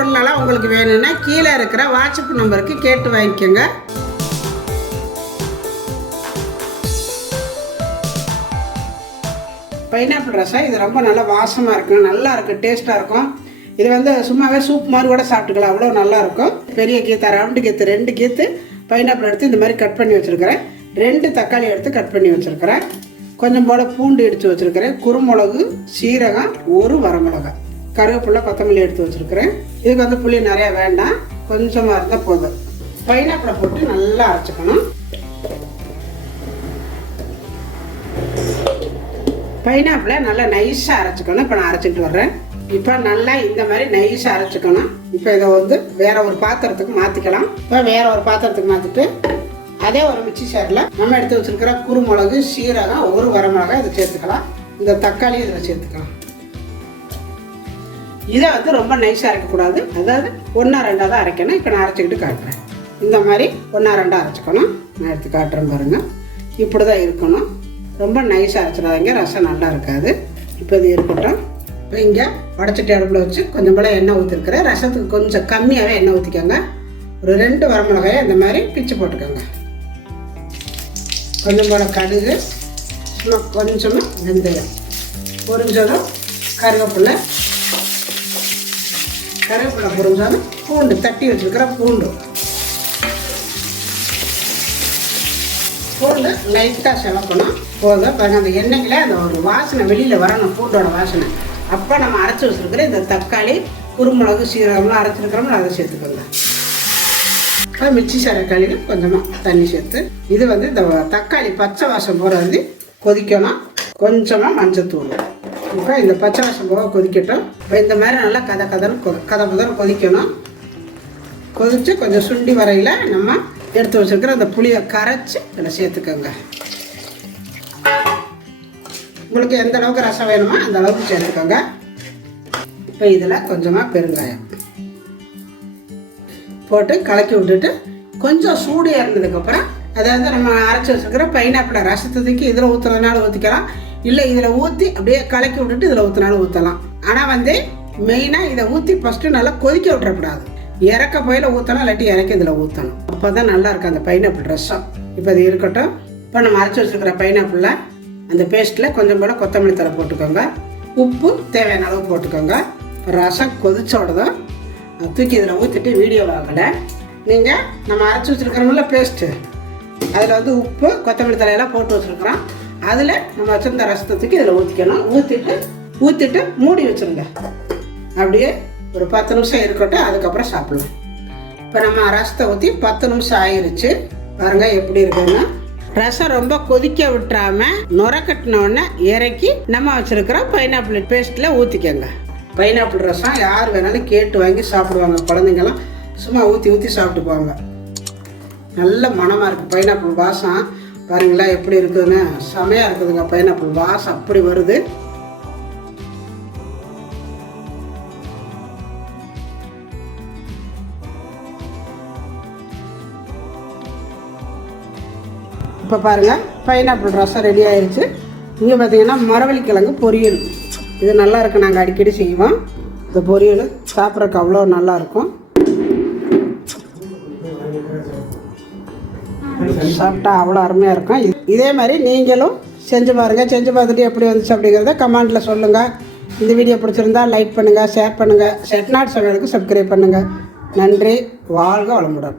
பொருளெல்லாம் உங்களுக்கு வேணும்னா கீழே இருக்கிற வாட்ஸ்அப் நம்பருக்கு கேட்டு வாங்கிக்கோங்க. பைனாப்பிள் ரசம் இது ரொம்ப நல்லா வாசமாக இருக்கும் நல்லா இருக்கும் டேஸ்ட்டாக இருக்கும். இது வந்து சும்மாவே சூப் மாதிரி கூட சாப்பிட்டுக்கலாம் அவ்வளோ நல்லாயிருக்கும் பெரிய கீத்து ரவுண்டு கீத்து ரெண்டு கீத்து பைனாப்பிள் எடுத்து இந்த மாதிரி கட் பண்ணி வச்சுருக்கிறேன். ரெண்டு தக்காளி எடுத்து கட் பண்ணி வச்சுருக்கிறேன். கொஞ்சம் போல் பூண்டு இடித்து வச்சுருக்கிறேன். குறுமிளகு சீரகம் ஒரு வரமிளகாய். கருவேப்பிலை கொத்தமல்லி எடுத்து வச்சுருக்கிறேன். இதுக்கு வந்து புளி நிறையா வேண்டாம். கொஞ்சமாக இருந்தால் போதும். பைனாப்பிளை போட்டு நல்லா அரைச்சிக்கணும். பைனாப்பிளை நல்லா நைஸாக அரைச்சிக்கணும். இப்போ நான் அரைச்சிட்டு வர்றேன். இப்போ நல்லா இந்த மாதிரி நைஸாக அரைச்சிக்கணும். இப்போ இதை வந்து வேற ஒரு பாத்திரத்துக்கு மாற்றிக்கலாம் இப்போ வேற ஒரு பாத்திரத்துக்கு மாற்றிட்டு அதே ஒரு மிக்சி சேரில் நம்ம எடுத்து வச்சுருக்கிற குருமிளகு சீரகம் ஒரு வரமிளகாய் இதை சேர்த்துக்கலாம். இந்த தக்காளி இதில் சேர்த்துக்கலாம். இதை வந்து ரொம்ப நைஸாக அரைக்கக்கூடாது. அதாவது ஒன்றா ரெண்டாக தான் அரைக்கணும். இப்போ நான் அரைச்சிக்கிட்டு காட்டுறேன். இந்த மாதிரி ஒன்றா ரெண்டாக அரைச்சிக்கணும். நான் எடுத்து காட்டுறேன் பாருங்கள் இப்படி தான் இருக்கணும். ரொம்ப நைஸாக அரைச்சிடாதீங்க. ரசம் நல்லா இருக்காது. இப்போ இது இருக்கட்டும். இப்போ இங்கே உடச்சிட்டு அடுப்பில் வச்சு கொஞ்சம் போல் எண்ணெய் ஊற்றிருக்கிறேன் ரசத்துக்கு கொஞ்சம் கம்மியாகவே எண்ணெய் ஊற்றிக்கோங்க ஒரு ரெண்டு வரமிளகாயை இந்த மாதிரி பிச்சு போட்டுக்கோங்க. கொஞ்சம் போல் கடுகு சும்மா கொஞ்சமாக வெந்தயம். பொரிஞ்சதும் கருவேப்பில்லை கருவேப்பிலை பொறிஞ்சாலும் பூண்டு தட்டி வச்சுருக்கிற பூண்டு. பூண்டு லைட்டாக செவக்கணும். போதும். பாருங்க அந்த எண்ணெய்ல அந்த ஒரு வாசனை வெளியில் வரணும் பூண்டோட வாசனை. அப்போ நம்ம அரைச்சி வச்சுருக்கிற இந்த தக்காளி குருமிளகு சீரகம்லாம் அரைச்சிருக்கிறோம்ல அதை சேர்த்துக்கோங்க. அப்புறம் மிச்சி சரக்காளியில் கொஞ்சமாக தண்ணி சேர்த்து இது வந்து இந்த தக்காளி பச்சை வாசம் போகிற வந்து கொதிக்கணும். கொஞ்சமாக மஞ்சள் தூள் இப்போ இந்த பச்சை வாசம் போக கொதிக்கட்டும். இப்போ இந்த மாதிரி நல்லா கதை கதன்னு கொ கதை புதன்னு கொதிக்கணும். கொதித்து கொஞ்சம் சுண்டி வரையில் நம்ம எடுத்து வச்சுருக்கிற அந்த புளியை கரைச்சி இதில் சேர்த்துக்கோங்க. உங்களுக்கு எந்த அளவுக்கு ரசம் வேணுமோ அந்த அளவுக்கு சேர்த்துக்கோங்க. இப்போ இதில் கொஞ்சமாக பெருங்காயம் போட்டு கலக்கி விட்டுட்டு கொஞ்சம் சூடு இறந்ததுக்கப்புறம் அதாவது நம்ம அரைச்சி வச்சுருக்கிற பைனாப்பிளை ரசத்துக்கு இதில் ஊற்றுறதுனால ஊற்றிக்கலாம் இல்லை இதில் ஊற்றி அப்படியே கலக்கி விட்டுட்டு இதில் ஊற்றினாலும் ஊற்றலாம் ஆனால் வந்து மெயினாக இதை ஊற்றி ஃபஸ்ட்டு நல்லா கொதிக்க விட்டுறக்கூடாது. இறக்க போயில ஊற்றணும் இல்லாட்டி இறக்கி இதில் ஊற்றணும் அப்போ தான் நல்லா இருக்கும் அந்த பைனாப்பிள் ரசம் இப்போ அது இருக்கட்டும். இப்போ நம்ம அரைச்சி வச்சுருக்கிற பைனாப்பிளில் அந்த பேஸ்ட்டில் கொஞ்சம் போல் கொத்தமல்லி தலை போட்டுக்கோங்க. உப்பு தேவையான அளவு போட்டுக்கோங்க. ரசம் கொதிச்சோடதும் தூக்கி இதில் ஊற்றிட்டு வீடியோ ஆகலை நீங்கள் நம்ம அரைச்சி வச்சுருக்கிறோம்ல பேஸ்ட்டு அதில் வந்து உப்பு கொத்தமல்லி தலையெல்லாம் போட்டு வச்சுருக்குறோம். அதில் நம்ம வச்சுருந்த ரசத்துக்கு இதில் ஊற்றிக்கணும் ஊற்றிட்டு ஊற்றிட்டு மூடி வச்சுருங்க. அப்படியே ஒரு பத்து நிமிஷம் இருக்கட்டும் அதுக்கப்புறம் சாப்பிடலாம். இப்போ நம்ம ரசத்தை ஊற்றி பத்து நிமிஷம் ஆயிடுச்சு பாருங்க எப்படி இருக்குன்னா. ரசம் ரொம்ப கொதிக்க விட்டுறாம நுரக்கட்டினோடனே இறக்கி நம்ம வச்சிருக்கிற பைனாப்பிள் பேஸ்ட்டில் ஊற்றிக்கோங்க பைனாப்பிள் ரசம் யார் வேணாலும் கேட்டு வாங்கி சாப்பிடுவாங்க குழந்தைங்கெல்லாம் சும்மா ஊற்றி ஊற்றி சாப்பிட்டு போவாங்க. நல்ல மனமாக இருக்குது பைனாப்பிள் வாசம் பாருங்களா எப்படி இருக்குதுன்னு. செமையாக இருக்குதுங்க பைனாப்பிள் வாசம் அப்படி வருது. இப்போ பாருங்கள் பைனாப்பிள் ரசம் ரெடி ஆயிடுச்சு இங்கே பார்த்தீங்கன்னா மரவள்ளி கிழங்கு பொரியல். இது நல்லாயிருக்கு நாங்கள் அடிக்கடி செய்வோம். இந்த பொரியல் சாப்பிட்றதுக்கு அவ்வளோ நல்லாயிருக்கும் சாப்பிட்டா அவ்வளோ அருமையாக இருக்கும். இது- இதே மாதிரி நீங்களும் செஞ்சு பாருங்கள் செஞ்சு பார்த்துட்டு எப்படி வந்துச்சு அப்படிங்கிறத கமெண்ட்டில் சொல்லுங்கள் இந்த வீடியோ பிடிச்சிருந்தா லைக் பண்ணுங்கள் ஷேர் பண்ணுங்கள் செட்நாட் சேனலுக்கு சப்ஸ்கிரைப் பண்ணுங்கள் நன்றி. வாழ்க வளமுடன்.